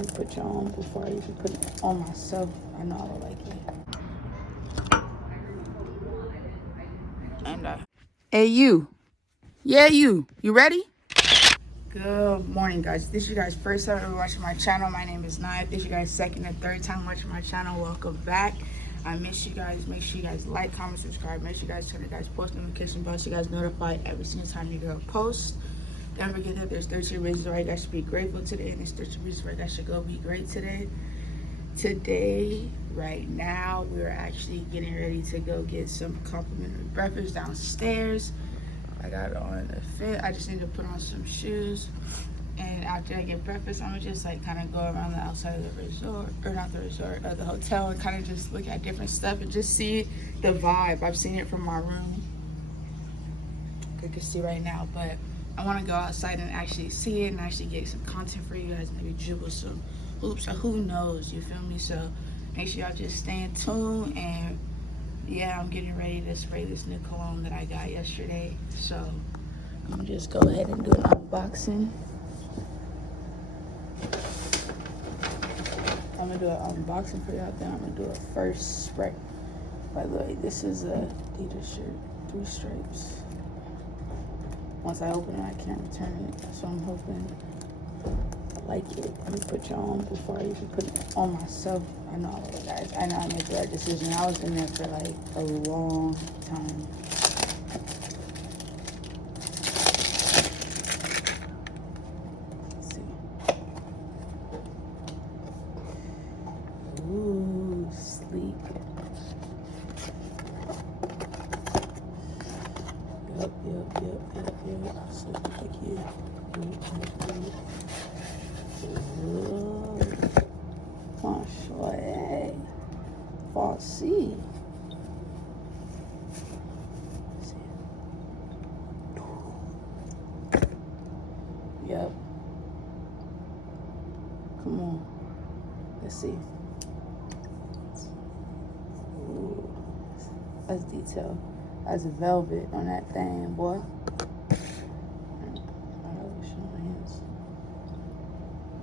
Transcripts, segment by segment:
me put you on before I even put it on myself. I know I would like it. And hey you. Yeah, you ready? Good morning, guys. If this is you guys' first time ever watching my channel, my name is Nia. If this is you guys' second or third time watching my channel, welcome back. I miss you guys. Make sure you guys like, comment, subscribe. Make sure you guys turn the guys post notification bell so you guys notified every single time you go post. Don't forget that there's 13 reasons why you guys should be grateful today, and there's 13 reasons why you guys should go be great today. Today, right now, we're actually getting ready to go get some complimentary breakfast downstairs. I got on a fit. I just need to put on some shoes. And after I get breakfast, I'm gonna just like kind of go around the outside of the resort, or not the resort, the hotel, and kind of just look at different stuff and just see the vibe. I've seen it from my room. You can see right now, but I want to go outside and actually see it and actually get some content for you guys, maybe dribble some hoops or who knows, you feel me? So make sure y'all just stay in tune. And yeah, I'm getting ready to spray this new cologne that I got yesterday. So I'm gonna just go ahead and do an unboxing. I'm gonna do an unboxing for y'all, then I'm gonna do a first spray. By the way, this is a Adidas shirt, 3 stripes. Once I open it, I can't return it. So I'm hoping I like it. Let me put you on before I even put it on myself. I know, guys. I know I made the right decision. I was in there for like a long time. Let's see. Ooh, sleek. Yep. So like here. Hey, Farsi. Yep. Come on. Let's see. Ooh, that's detail. That's velvet on that thing, boy.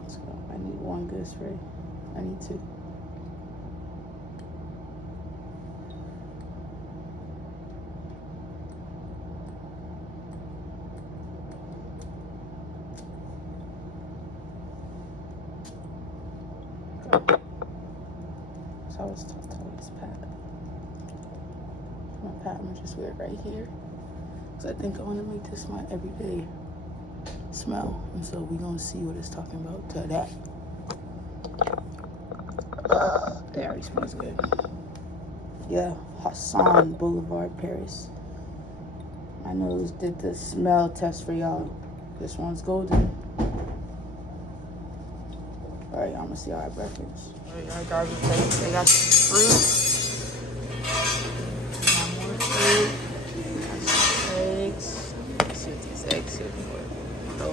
Let's go. I need one good spray. I need 2. So I was taught to always pat. My pat, I'm gonna just wear it right here. Because I think I want to make this my everyday smell. And so we're gonna see what it's talking about to that. That already smells good. Yeah, Hassan Boulevard, Paris. My nose did the smell test for y'all. This one's golden. Alright, I'm gonna see our breakfast. Alright, our garbage plate. They got some fruit. More fruit. Got some eggs. Let's see what these eggs are for. No.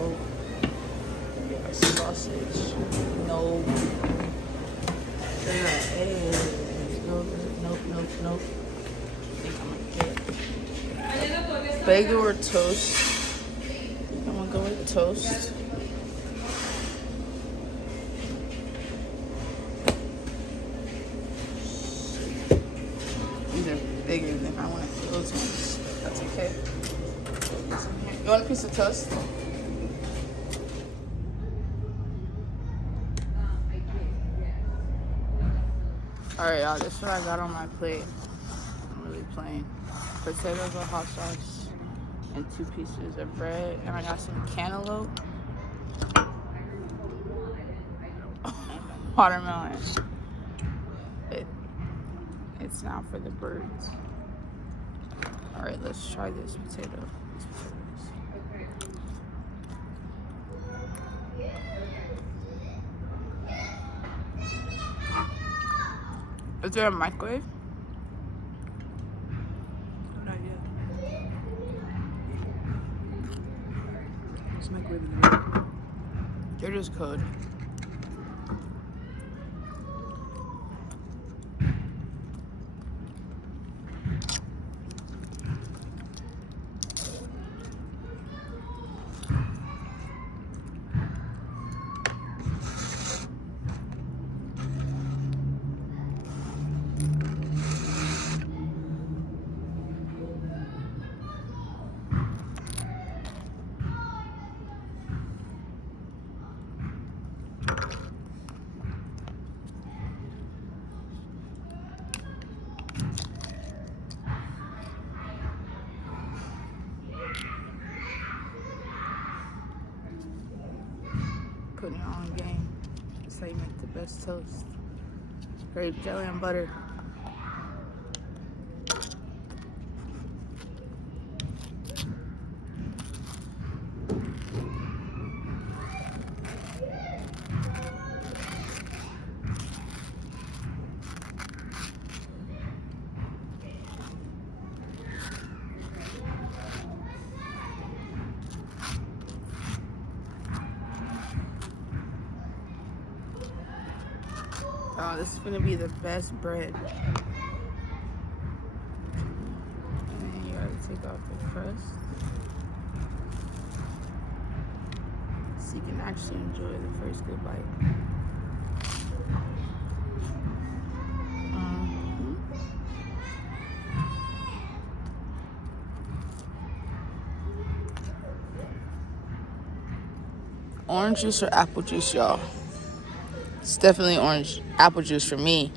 We got sausage. No. They got eggs. Nope. I think I'm gonna get bagel or toast. I think I'm gonna go with toast. These are bigger than I want those ones. That's okay. You want a piece of toast? Alright, y'all, this is what I got on my plate. I'm really plain. Potatoes with hot sauce and 2 pieces of bread. And I got some cantaloupe. Watermelon. It's not for the birds. Alright, let's try this potato. Is there a microwave? Not yet. There's a microwave in the room. They're just code. That's how you make the best toast. Grape jelly and butter. Oh, this is gonna be the best bread. And then you gotta take off the crust so you can actually enjoy the first good bite. Orange juice or apple juice, y'all? It's definitely apple juice for me.